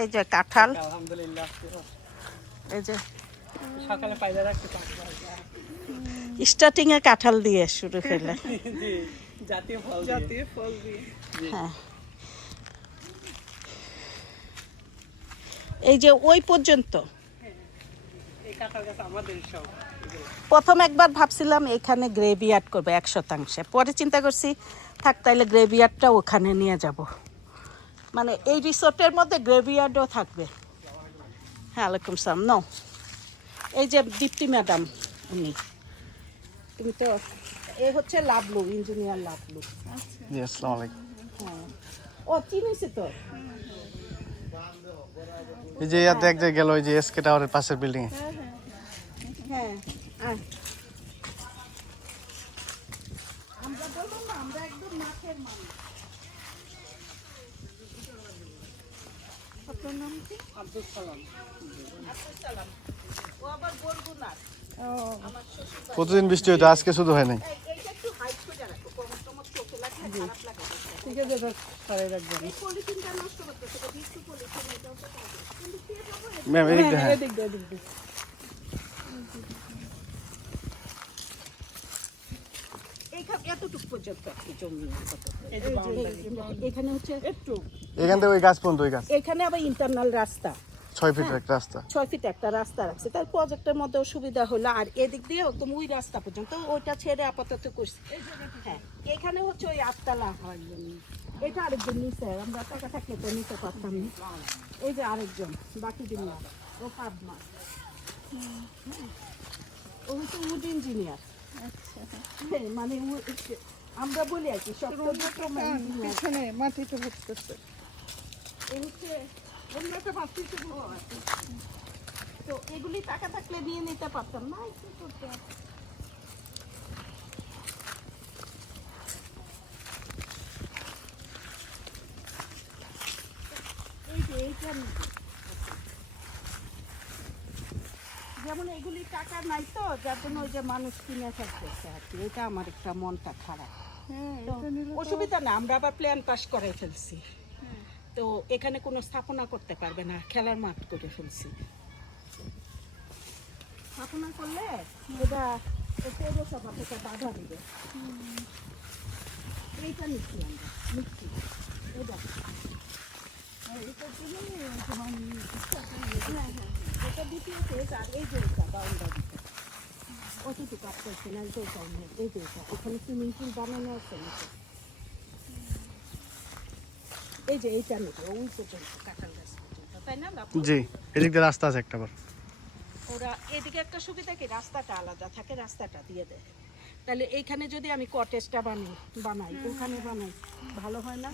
এই যে কাঁঠাল, আলহামদুলিল্লাহ এই যে সকালে পায়দা রাখতে স্টার্টিং এ কাঁঠাল দিয়ে শুরু করলে। জি জাতীয় ফল দিয়ে হ্যাঁ, এই যে ওই পর্যন্ত এই কাঁঠাল গাছ আমাদের সব। প্রথম একবার ভাবছিলাম এখানে গ্রেভিয়ার্ড করবো 100%, পরে চিন্তা করছি থাক তাইলে গ্রেভিয়ার্ডটা ওখানে নিয়ে যাব, মানে এই রিসোর্টের মধ্যে গ্রেভিয়ার্ডও থাকবে। হ্যাঁ ওয়ালাইকুম সালাম। নো, এই যে দীপ্তি ম্যাডাম উনি, তুমি তো এ হচ্ছে লাভলু, ইঞ্জিনিয়ার লাভলু। জি আসসালামু আলাইকুম। হ্যাঁ, ও চিনিস তো। এই যে ইয়াতে এক জায়গায় গেল, ওই যে এসকে টাওয়ারের পাশের বিল্ডিং এ। হ্যাঁ, আমরা বলবো না আমরা একদম মাঠের মানুষ। আপনার নাম কি? আব্দুল সালাম। আব্দুল সালাম। ও আবার বরগুনার। আমার শ্বশুর বাড়ি। প্রতিদিন বৃষ্টি হইতো, আজকে শুধু হয় নাই। এইটা একটু হাইড করে রাখো, কমর টমর চোখে লাগলে খারাপ লাগে। ঠিক আছে সারে রাখবেন। এই পলিথিনটা নষ্ট করতে হবে, বিস্তু পলিথিন এটাও তো কাজে। কিন্তু কে যাবো? ম্যাম এদিক দিয়ে, হ্যাঁ এদিক দিয়ে এতটুকু পর্যন্ত একটু জমি এখানে হচ্ছে একটু, এখান থেকে ওই গাছ পর্যন্ত, ওই গাছ এখানে আবার ইন্টারনাল রাস্তা 6 ফিটের একটা রাস্তা। 6 ফিট একটা রাস্তা রাখছে, তার প্রজেক্টের মধ্যে সুবিধা হলো। আর এদিক দিয়ে একদম ওই রাস্তা পর্যন্ত ওইটা ছেড়ে আপাতত করছি। হ্যাঁ, এখানে হচ্ছে ওই 8তলা হওয়ার জন্য। এটা আরেকজন নিচে, আমরা টাকা থাকলে তো নিতে পারতাম না। এই যে আরেকজন, বাকি দিন না, ও পাবনা, ও হচ্ছে উড ইঞ্জিনিয়ার। মানে আমরা বলি আর কি পিছনে মাটিতে ভুগতেছে। তো এগুলি টাকা থাকলে নিয়ে নিতে পারতাম না, কি করতে। এই যে এইটা যেমন এগুলি টাকা নাই তো, যার জন্য ওই যে মানুষ কিনে থাকতেছে আর কি। এটা আমার একটা মনটা খারাপ। তো অসুবিধা না, আমরা আবার প্ল্যান পাস করে ফেলছি। তো এখানে কোনো স্থাপনা করতে পারবে না, খেলার মাঠ করে ফেলছি। স্থাপনা করলে এটা পৌরসভা থেকে বাধা দিবে। এইটা নিচ্ছি আমরা, নিচ্ছি এটা। এটা দ্বিতীয় ফেজ। আর এই যে এটা বাউন্ডারি অতটুকু আসতেছে না, এই যে এটা এখানে সুইমিং পুল বানানো আছে নিচে। এই যে এইটা নেবে ওই পর্যন্ত, কাঁঠাল গাছ পর্যন্ত, তাই না? জি, এদিক দিয়ে রাস্তা আছে একটা আবার। ওরা এদিকে একটা সুবিধা কি, রাস্তাটা আলাদা থাকে, রাস্তাটা দিয়ে দেয়। তাহলে এইখানে যদি আমি কটেজটা বানাই ওখানে বানাই, ভালো হয় না?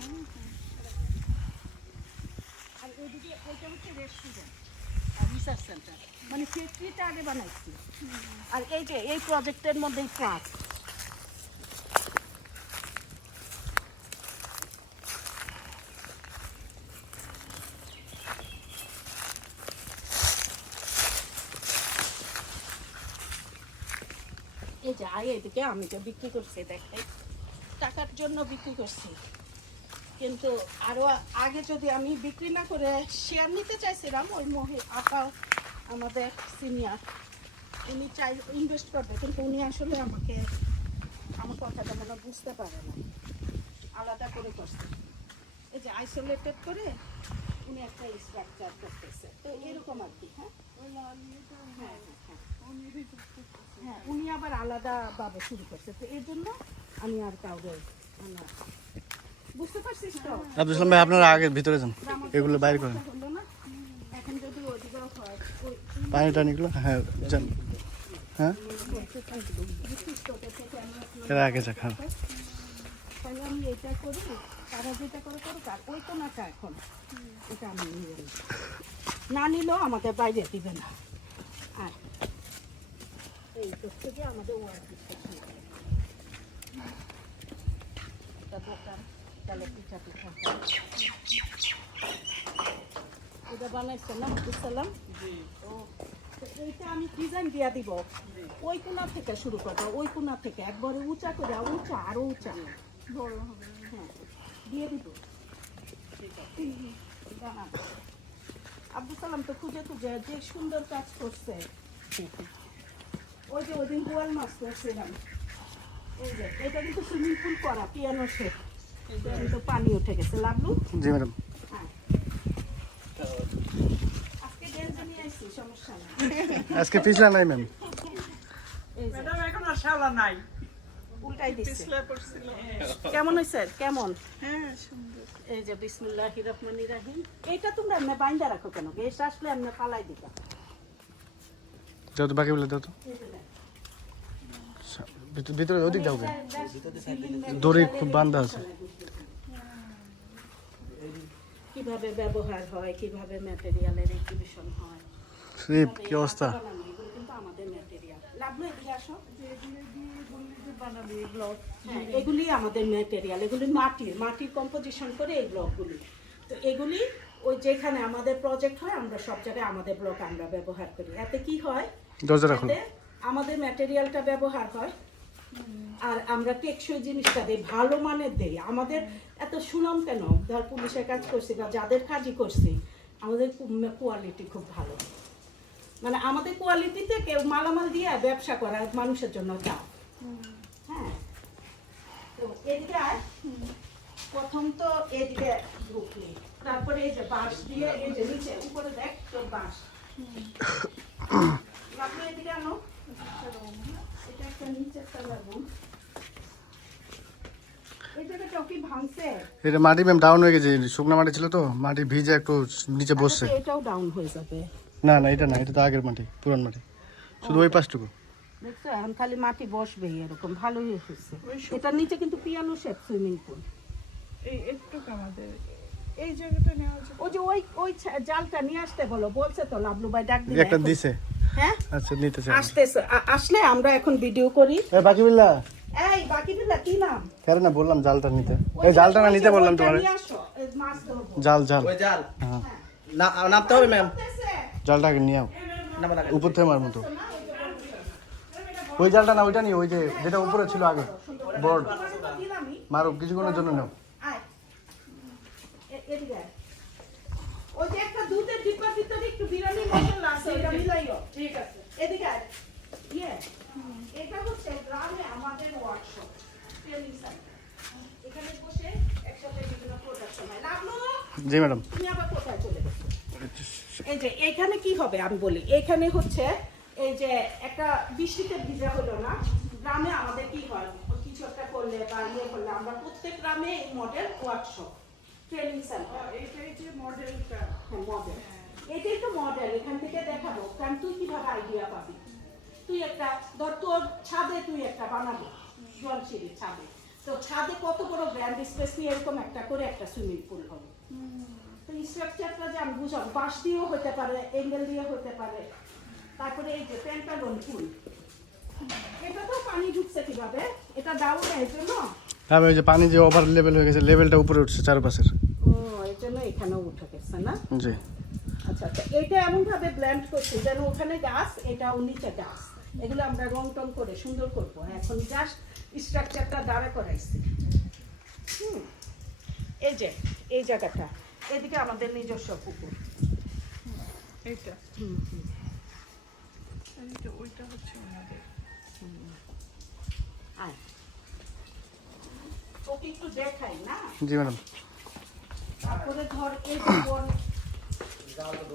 আর এদিকে ওইটা হচ্ছে রেস্টুরেন্ট আর রিসার্চ সেন্টার, মানে ফ্যাক্টরিটা আগে বানাইছি। আর এই যে এই প্রজেক্টের মধ্যেই ট্রাক। এই যে এদিকে আমি তো বিক্রি করছি, দেখাই টাকার জন্য বিক্রি করছি। কিন্তু আরো আগে যদি আমি বিক্রি না করে শেয়ার নিতে চাইছিলাম, ওই আপা আমাদের সিনিয়র, উনি চাই ইনভেস্ট করবে, কিন্তু উনি আসলে আমার কথাটা মনে বুঝতে পারে না, আলাদা করে করছে। এই যে আইসোলেটেড করে উনি একটা স্ট্রাকচার করতেছে, তো এরকম আর কি। হ্যাঁ হ্যাঁ হ্যাঁ, উনি আবার আলাদা ভাবে শুরু করছে, তো এর জন্য আমি আর কাউকে বুঝতে পারছিস তো। আব্দুল সালাম ভাই, আপনারা আগে ভিতরে যান, এগুলো বাইরে করেন। হলো না, এখন যদি ওদিকেও হয় পানি টানিগুলো, হ্যাঁ যান, হ্যাঁ এরা আগে যাক। হ্যাঁ তাহলে আমি এটা করি, তারা যেটা করে করুক। আর ওই তো নাটা এখন এটা আমি নিয়ে নিই, না নিলেও আমাদের বাইরে দিবে না। আর এই থেকে আমাদের দোকান, তাহলে পিঠা এটা বানাইছে না আব্দুল সালাম? এইটা আমি ডিজাইন দিয়া দিব, ওই কোনা থেকে শুরু করবো, ওই কোনা থেকে একবারে উঁচা করে, উঁচা আরো উঁচা বড় হবে। হ্যাঁ দিয়ে দিব, ঠিক আছে বানাবো। দেখালাম তো খুঁজে খুঁজে যে সুন্দর কাজ করছে। ওই যে ওদিন বোয়াল মাছ করছিলাম, এই যে এটা কিন্তু সুইমিং পুল করা পিয়ানো শেপ, কিন্তু পানি উঠে গেছে। লাভলু জি ম্যাডাম। হ্যাঁ, আজকে গেঞ্জি নিয়ে আসছি, সমস্যা নেই। আজকে পিছলা নাই ম্যাম। এই যে ম্যাডাম এখন আর শালা নাই, উল্টাই দিচ্ছে। পিছলে পড়ছিল। কেমন হয়েছে? কেমন? হ্যাঁ সুন্দর। এই যে বিসমিল্লাহির রহমানির রহিম। এইটা তোমরা এমনি বাইন্দা রাখো কেন? গেস্ট আসলে এমনি ফালাই দিবা। দাও তো বাকি বলে দাও তো। এই যে দেখ। ভিতরে ওদিক দাও। এটা দড়ি খুব বান্ধা আছে। কিভাবে ব্যবহার হয়, কিভাবে ম্যাটেরিয়ালের এক্সিবিশন হয়, শিপ কি অবস্থা। এগুলো কিন্তু আমাদের ম্যাটেরিয়াল। লাভলু এদিকে আসো। বানাবি ব্লগ। হ্যাঁ, এগুলি আমাদের ম্যাটেরিয়াল, এগুলি মাটির কম্পোজিশন করে এই ব্লকগুলি। তো এগুলি ওই যেখানে আমাদের প্রজেক্ট হয় আমরা সব জায়গায় আমাদের ব্লক আমরা ব্যবহার করি। এতে কি হয়, দরজা রাখো। এতে আমাদের ম্যাটেরিয়ালটা ব্যবহার হয় আর আমরা টেকসই জিনিসটা দিই, ভালো মানের দিই। আমাদের এত সুনাম কেন? ধর পুলিশের কাজ করছি বা যাদের কাজই করছি, আমাদের কোয়ালিটি খুব ভালো। মানে আমাদের কোয়ালিটিতে কেউ মালামাল দিয়ে ব্যবসা করা মানুষের জন্য চাপ। হ্যাঁ, তো এদিকে আয়। প্রথম তো এদিকে ঢুকলি, তারপরে এই যে বাঁশ দিয়ে এই যে নিচে উপরে দেখ তোর বাঁশ। আপনি এদিকে আনো। এটা একটা নিচের তলার রুম। এই জায়গাটাও কি ভাঙছে? এটা মাটি ম্যাম ডাউন হয়ে গেছে, শুকনো মাটি ছিল তো, মাটি ভিজে একটু নিচে বসছে। আচ্ছা, এটাও ডাউন হয়ে যাবে। না না এটা না, এটা তো আগের মাটি, পুরান মাটি, শুধু ওই পাশটুকু। দেখছো এখন খালি মাটি বসবেই, এরকম ভালোই হয়েছে। এটার নিচে কিন্তু পিয়ানো শেপ সুইমিং পুল। এই একটু আমাদের এই জায়গাটা নেওয়া যায়। ওই যে ওই জালটা নিয়ে আসতে বলো, বলছে তো লাভলু ভাই ডাক দিলে একটা এখন। দিছে। হ্যাঁ আচ্ছা নিতে চাই। আসতেছে, আসলে আমরা এখন ভিডিও করি। এই বাকি বিল্লা এই বাকি দিলা কি নাম? কেন না বললাম জালটা নিতে, এই জালটা না নিতে বললাম তোমারে। নিয়ে আসো, এই মাছ ধরবো। জাল জাল ওই জাল হ্যাঁ, না নামতে হবে ম্যাম। আসতেছে। জালটাকে নিয়ে আও নামা লাগে। উপর থেকে মার মতো। ওই জালটা না, ওইটা নিয়ে, ওই যে যেটা উপরে ছিল আগে বোর্ড, তোমাকে তো দিলামই। মারো কিছুক্ষণের জন্য নাও। আয়। এদিকে আয়। ওই যে একটা দুধের ডিব্বার ভিতরে একটু বিরিয়ানি মশলা আছে, এটা মিলাইও। ঠিক আছে। এদিকে আয়। ইয়ে, এটা হচ্ছে গ্রামে আমাদের ওয়ার্কশপ, ট্রেনিং সেন্টার। এখানে বসে একসাথে বিভিন্ন প্রোডাকশন হয়। লাভলু, জি ম্যাডাম। তুমি আবার কোথায় চলে গেছো? এই যে এখানে কি হবে আমি বলি। এখানে হচ্ছে এই যে একটা বৃষ্টিতে ভিজা হলো না, গ্রামে আমাদের কি হয়, কিছু একটা করলে বা ইয়ে করলে আমরা প্রত্যেক গ্রামে এই মডেল ওয়ার্কশপ ট্রেনিং সেন্টার। এইটাই যে মডেলটা। হ্যাঁ, মডেল। এটাই তো মডেল, এখান থেকে দেখাবো। কারণ তুই কিভাবে আইডিয়া পাবি? তুই একটা ধর তোর ছাদে তুই একটা বানাবো, জলসিঁড়ির ছাদে। তো ছাদে কত বড় গ্র্যান্ড স্পেস নিয়ে এরকম একটা করে একটা সুইমিং পুল হবে। তো স্ট্রাকচারটা যে আমি বুঝাবো, বাঁশ দিয়েও হতে পারে, এঙ্গেল দিয়ে হতে পারে। তারপরে এই যে পেন্টাগন পুল, এটা তো পানি ঢুকছে কিভাবে? এটা ডাউন এর জন্য। হ্যাঁ ওই যে পানি যে ওভার লেভেল হয়ে গেছে, লেভেলটা উপরে উঠছে চারপাশের। ও, এর জন্য এখানেও উঠে গেছে না? জি। আচ্ছা আচ্ছা, এটা এমন ভাবে ব্লেন্ড করছি যেন ওখানে গাছ, এটা নিচে গাছ। এগুলো আমরা রং টং করে সুন্দর করবো। এখন জাস্ট স্ট্রাকচারটা দাঁড়া করাইছি। এই যে এই জায়গাটা, এদিকে আমাদের নিজস্ব পুকুর। এইটা। এইটা ওইটা হচ্ছে আমাদের। আয়, ওকে একটু দেখাই না। জি ম্যাডাম। তারপরে ধর এই যে বন,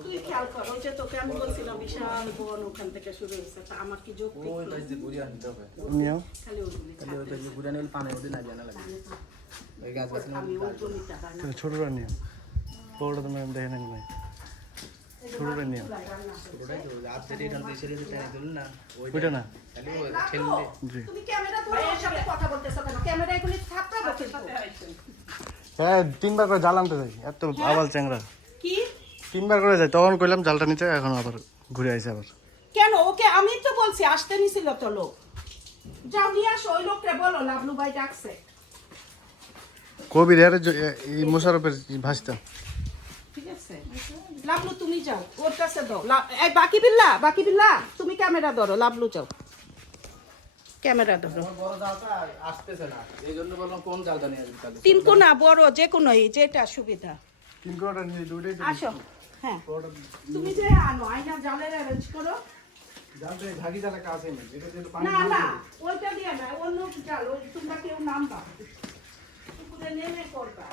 তুই খেয়াল কর, ওই যে তোকে আমি বলছিলাম বিশাল বন ওখান থেকে শুরু হয়েছে। তা আমার কি যোগ ওই তো যে ঘুরে আনতে হবে। নিও। খালি ওইগুলি খালি ওই তো যে ঘুরে নিলে পানি ওঠে না জানা লাগে। ওই গাছ গাছ আমি ওই জমিটা বানাবো। ছোটটা নিও, বড়টা তো ম্যাম দেখে নেন ভাই। ছোটটা নিও। ওটাই তো রাত থেকে এখান থেকে ছেড়ে দিতে দিল না। ওইটা না। খালি ওই ঠেললে জি। তুমি ক্যামেরা ধরে ওর সাথে কথা বলতেছো কেন? ক্যামেরা এগুলি থাকতে কিন্তু। হ্যাঁ 3 বার করে জাল আনতে যাই, এত আবাল চ্যাংরা। কি 3 বার করে যাই, তখন কইলাম জালটা নিতে, এখন আবার ঘুরে আইছে আবার। কেন? ওকে আমি তো বলছি আসতে নিছিল তো লোক। যাও নিয়ে আসো, ওই লোকটা বলো লাভলু ভাই ডাকছে। কবির আরে এই মোশারফের ভাষটা। ঠিক আছে, লাভলু তুমি যাও, ওর কাছে দাও। এই বাকি বিল্লা তুমি ক্যামেরা ধরো, লাভলু যাও ক্যামেরা ধরো। বড় জালটা আসতেছে না, এই জন্য বললাম কোন জালটা নিয়ে আসবি তাহলে। 3 কোনা বড় যে কোনো, যেটা সুবিধা। 3 কোণাটা নিয়ে দুইটাই তো আসো হ্যাঁ ওটা তুমি যে আনো আয়না জালের অ্যারেঞ্জ করো। জানতে ঝাঁকি জালে কাজ নেই, এটা দিয়ে পানি না ঢালতে না হবে। ওইটা দিয়ে না, অন্য জাল, ওই তোমরা কেউ নামবা পুকুরে নেমে করবা।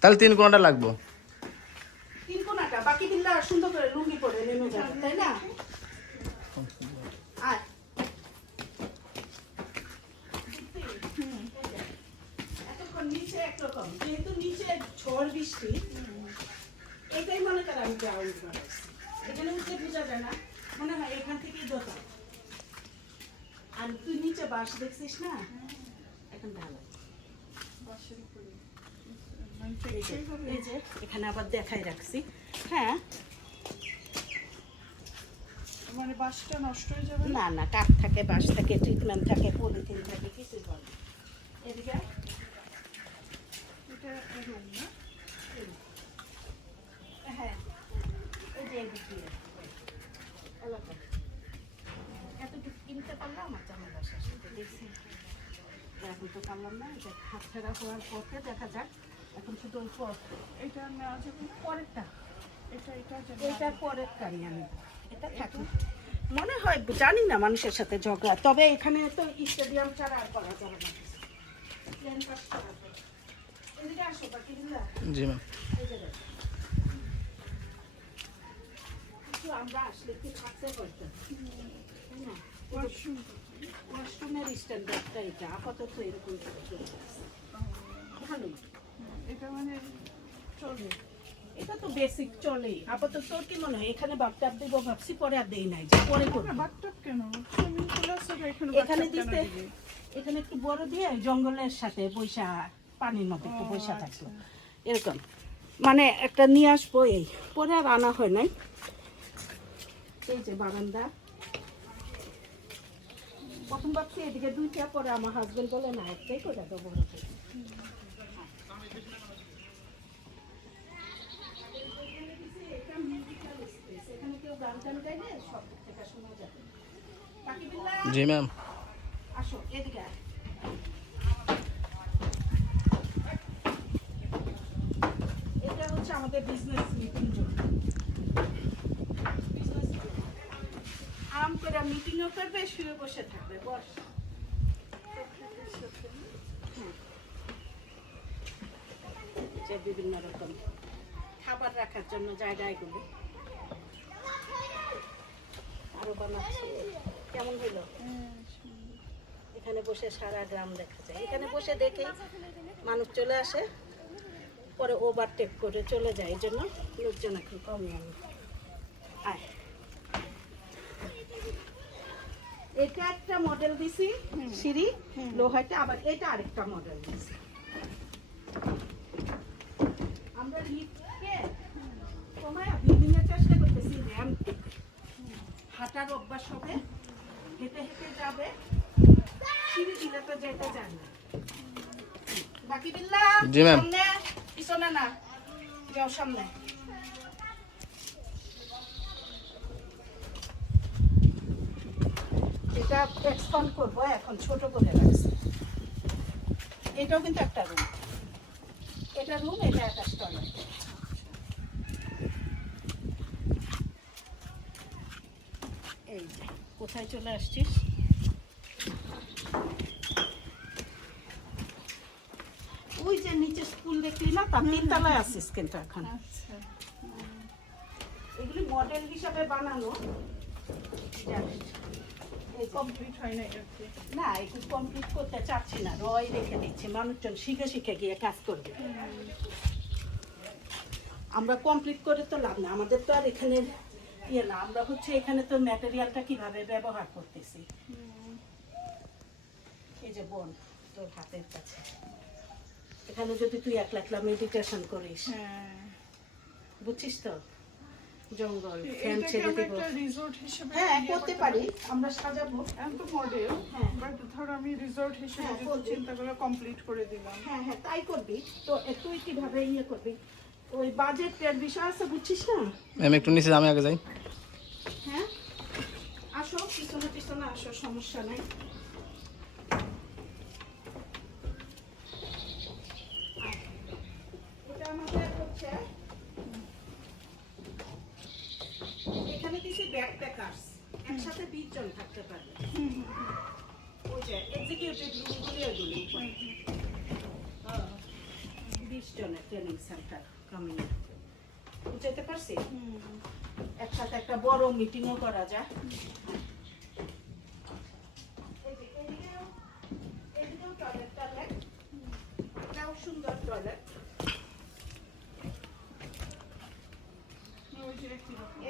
তাহলে 3 ঘন্টা লাগবো। 3 কোনাটা বাকি দিনটা সুন্দর করে লুঙ্গি পরে নেমে যাবে, তাই না? আয় এতক্ষণ নিচে একরকম, যেহেতু নিচে ঝড় বৃষ্টি, এটাই মনে করো আমি গ্রাউন্ড বানাইছি। এখানে উঠে বোঝা যায় না, মনে হয় এখান থেকেই দোকান। আর তুই নিচে বাস দেখছিস না, এখন ঢালাই। এই যে এখানে আবার দেখাই রাখছি। হ্যাঁ মানে বাঁশটা নষ্ট হয়ে যাবে না? না না, কাঠ থাকে, বাঁশ থাকে, ট্রিটমেন্ট থাকে, পলিথিন থাকে, কিছু বলে। এদিকে এটা রুম না? হ্যাঁ এই যে এদিক দিয়ে এলাকা এতটুকু কিনতে পারলাম আমার জামাই বাসার সাথে দেখছি। এখন তো পারলাম না, এটা হাত ছাড়া হওয়ার পথে দেখা যাক। এখন শুধু ওই এটা নেওয়া যাবে না? পরেরটা, এটা এটা পরেরটা নিয়ে আমি এটা থাকি মনে হয়, জানি না মানুষের সাথে ঝগড়া। তবে এখানে তো স্টেডিয়াম ছাড়া আর করা যাবে না। প্ল্যান পাস করা যাবে। এদিকে আসো বাকি দিল্লা, জি ম্যাম। এই যে দেখো। কিছু আমরা আসলে কি থাকতে পারতাম, তাই না? ওয়াশরুমের স্ট্যান্ডার্ডটা এটা আপাতত এরকম ভালো। এটা মানে চলবে। এটা তো বেসিক চলেই আপাতত। তোর কি মনে হয় এখানে বাথটাব দেবো ভাবছি, পরে আর দেই নাই, যে পরে করবো। বাথটাব কেন? সুইমিং পুল আছে, এখানে এখানে বাথটাব কেন দিতে, দিবে? এখানে একটু বড় দিয়ে জঙ্গলের সাথে বৈশা, পানির মধ্যে একটু বৈশা থাকলো এরকম, মানে একটা নিয়ে আসবো। এই পরে আর আনা হয় নাই। এই যে বারান্দা, প্রথম ভাবছি এদিকে দুইটা, পরে আমার হাজবেন্ড বলে না একটাই করে দেবো বড় করে। এখানে কেউ গান টান গাইলে সব দিক থেকে শোনা যাবে। বাকি বিল্লা, জি ম্যাম। আসো এদিকে আয়। এটা হচ্ছে আমাদের বিজনেস মিটিং জোন। আরাম করে মিটিংও করবে, শুয়ে বসে থাকবে। বস। যে বিভিন্ন রকম খাবার রাখার জন্য জায়গা এগুলো আরো বানাচ্ছে। কেমন হইলো? এখানে বসে সারা গ্রাম দেখা যায়। এখানে বসে দেখে মানুষ চলে আসে, পরে ওভারটেক করে চলে যায়। এই জন্য লোকজন এখন কমই আনে। আয়, এটা একটা মডেল দিছি সিঁড়ি লোহাতে, আবার এটা আরেকটা মডেল দিছি। আমরা লিফটকে কমায় বিল্ডিং এর চেষ্টা করতেছি, র্যাম্প হাঁটার অভ্যাস হবে, হেঁটে হেঁটে যাবে, সিঁড়ি দিলে তো যেতে চায় না। বাকি বিল্লা, জি ম্যাম। সামনে পিছনে না, যাও সামনে। এটা এক্সপান্ড করবো, এখন ছোট করে রাখছি। এটাও কিন্তু একটা রুম, এটা রুম, এটা একটা টয়লেট। এই যে কোথায় চলে আসছিস? ওই যে নিচে স্কুল দেখলি না, তার 3 তলায় আসছিস কিন্তু এখন। আচ্ছা, এগুলি মডেল হিসাবে বানানো, কমপ্লিট হয় না আর কি। না এগুলো কমপ্লিট করতে চাচ্ছি না, রয় রেখে দিচ্ছি, মানুষজন শিখে শিখে গিয়ে কাজ করবে। আমরা কমপ্লিট করে তো লাভ না, আমাদের তো আর এখানে ইয়ে না, আমরা হচ্ছে এখানে তো ম্যাটেরিয়ালটা কিভাবে ব্যবহার করতেছি। এই যে বোন তোর হাতের কাছে, এখানে যদি তুই একলা একলা মেডিটেশন করিস, হ্যাঁ, বুঝছিস তো, জঙ্গল ফ্যান এটাকে ছেড়ে আমরা দেবো। একটা রিসোর্ট হিসেবে হ্যাঁ ইয়ে করতে পারি, আমরা সাজাবো। এখন তো মডেল, হ্যাঁ। বাট ধরো আমি রিসোর্ট হিসেবে হ্যাঁ, যদি করবি। চিন্তা করে কমপ্লিট করে দিলাম। হ্যাঁ হ্যাঁ তাই করবি তো। তুই কিভাবে ইয়ে করবি, ওই বাজেটের বিষয় আছে, বুঝছিস না? ম্যাম একটু নিচে, আমি আগে যাই। হ্যাঁ আসো, পিছনে পিছনে আসো, সমস্যা নেই। এটা আমাদের হচ্ছে দিছি ব্যাকপ্যাকার্স, একসাথে 20 জন থাকতে পারবে। ওই যে এক্সিকিউটিভ রুমগুলি ওগুলি 20 জনের ট্রেনিং সেন্টার কামিং। বুঝতে পারছি? একসাথে একটা বড় মিটিংও করা যায়। এদিকেও টয়লেট টয়লেট, এটাও সুন্দর টয়লেট।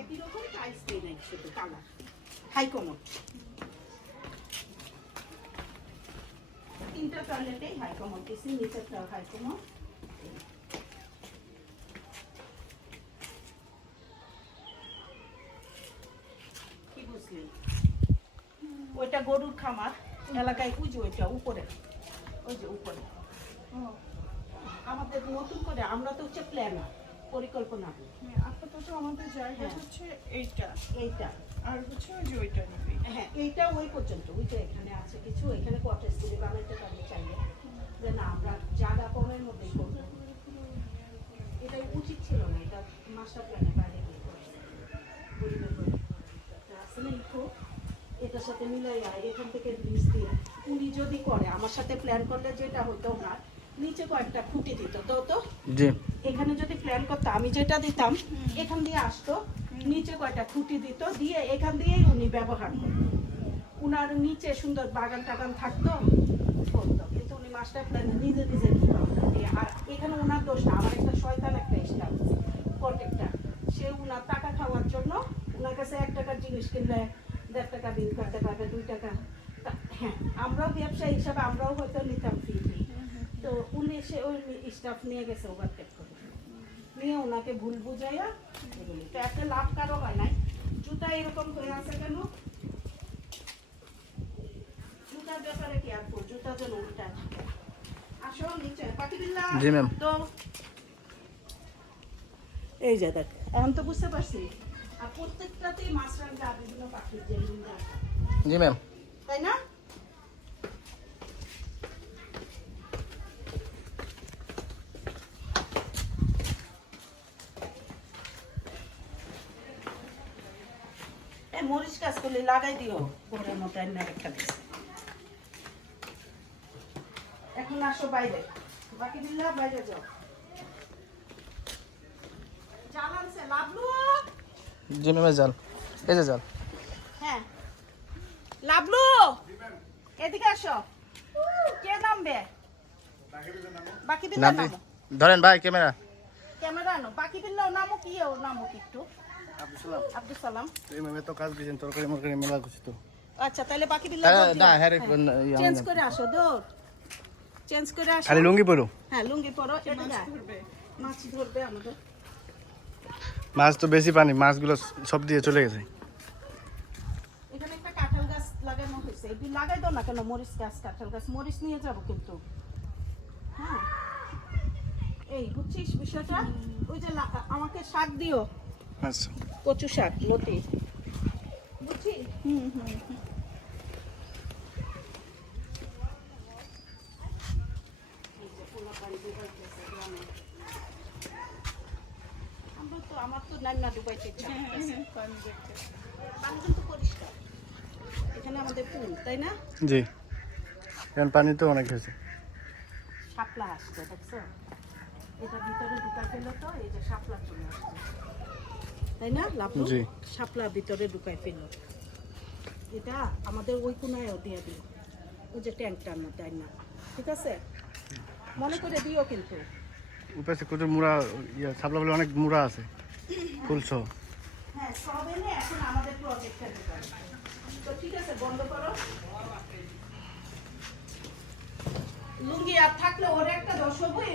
একই রকম টাইলস দিয়ে নাই, শুধু কালার। হাই কমোড, 3টা টয়লেটেই হাই কমোড দিছি, নিচেরটাও হাই কমোড। কি বুঝলি? ওইটা গরুর খামার এলাকায়, ওই যে ওইটা উপরে, ওই যে উপরে। আমাদের নতুন করে আমরা তো হচ্ছে প্ল্যানার, পরিকল্পনা। আপাতত আমাদের জায়গা হ্যাঁ। হচ্ছে এইটা, এইটা, আর হচ্ছে ওই যে ওইটা নিবি। হ্যাঁ এইটা ওই পর্যন্ত, ওইটা এখানে আছে কিছু, এখানে কটেজ তুলে বানাইতে পারবে চাইলে, যে না আমরা জায়গা কমের মধ্যেই করবো। এটা উচিত ছিল না, এটা মাস্টার প্ল্যানে বাইরে গিয়ে করেছে। গরিবের গরিব আসলে ইকো এটার সাথে মিলাই এখান থেকে ব্রিজ দিয়ে উনি যদি করে, আমার সাথে প্ল্যান করলে যেটা হতো না, নিচে কয়েকটা খুঁটি দিত তো জি এখানে যদি প্ল্যান করতো, আমি যেটা দিতাম এখান দিয়ে আসতো, নিচে কয়টা খুঁটি দিত, দিয়ে এখান দিয়েই উনি ব্যবহার করতো। উনার নিচে সুন্দর বাগান টাগান থাকতো, করতো। কিন্তু উনি মাস্টার প্ল্যানে নিজে নিজে কি করতো দিয়ে, আর এখানে ওনার দোষ না, আমার একটা শয়তান একটা স্টাফ প্রত্যেকটা, সে উনার টাকা খাওয়ার জন্য উনার কাছে 1 টাকার জিনিস কিনলে 1.5 টাকা বিল করতে পারবে, 2 টাকা। হ্যাঁ, আমরাও ব্যবসায়ী হিসাবে আমরাও হয়তো নিতাম ফি। তো উনি এসে ওই স্টাফ নিয়ে গেছে ওভারটেক করে, নিয়ে ওনাকে ভুল বুঝাইয়া এগুলি। তো একটা লাভ কারো হয় নাই। জুতা এরকম হয়ে আছে কেন? জুতার ব্যাপারে কি আর জুতা যেন উল্টা থাকে। আসো নিচে পাখি বিল্লা। জি ম্যাম। তো এই যে দেখ, এখন তো বুঝতে পারছি। আর প্রত্যেকটাতেই মাছরাঙা বিভিন্ন পাখির যে লিঙ্গা, জি ম্যাম। তাই না? মরিচ গাছ করলে লাগাই দিও ঘরের মধ্যে, এনে রেখে দিস। এখন আসো বাইরে, বাকি দিল্লা বাইরে যাও। জাল আনছে লাভলু? জি ম্যাম, জাল, এই যে জাল। হ্যাঁ লাভলু, এদিকে আসো। কে নামবে? বাকি দিল্লা নাম নামো, ধরেন ভাই ক্যামেরা। ক্যামেরা আনো। বাকি দিল্লাও নামো, কি ও নামো কি একটু। আব্দুল সালাম। এই ম্যামে তো কাজ দিয়েছেন, তরকারি মরকারি মেলা কিছু তো। আচ্ছা তাহলে বাকি দিল্লা না হ্যাঁ চেঞ্জ করে আসো, দৌড় চেঞ্জ করে আসো। খালি লুঙ্গি পরো। হ্যাঁ লুঙ্গি পরো। মাছ ধরবে আমাদের। মাছ তো বেশি পানি, মাছগুলো সব দিয়ে চলে গেছে। এখানে একটা কাঁঠাল গাছ লাগানো হয়েছে, এটি লাগাই দাও না কেন? মরিচ গাছ, কাঁঠাল গাছ, মরিচ নিয়ে যাবো কিন্তু। হ্যাঁ এই বুঝছিস বিষয়টা? ওই যে আমাকে শাক দিও, আচ্ছা কচু শাক, লতি, বুঝছিস? আমার তো নান্না ডুবাইতে ইচ্ছা করতেছে। পানি কিন্তু পরিষ্কার, এখানে আমাদের পুল, তাই না? জি, এখন পানি তো অনেক হয়েছে। শাপলা আসছে, দেখছো? এটা ভিতরে ঢুকা ফেল তো, এই যে শাপলা চলে আসছে, তাই না লাভলু? জি। শাপলা ভিতরে ঢুকাই ফেল। এটা আমাদের ওই কোনায়ও দিয়ে দিও, ওই যে ট্যাঙ্কটার মধ্যে, না? ঠিক আছে, মনে করে দিও কিন্তু। উপাসে কত মুড়া, ছাপলা বলে অনেক মুড়া আছে ফুল সহ। হ্যাঁ সব এনে এখন আমাদের প্রজেক্টটা দিতে হবে। তো ঠিক আছে, বন্ধ করো। লুঙ্গি আর থাকলে ওর একটা 10 হবে।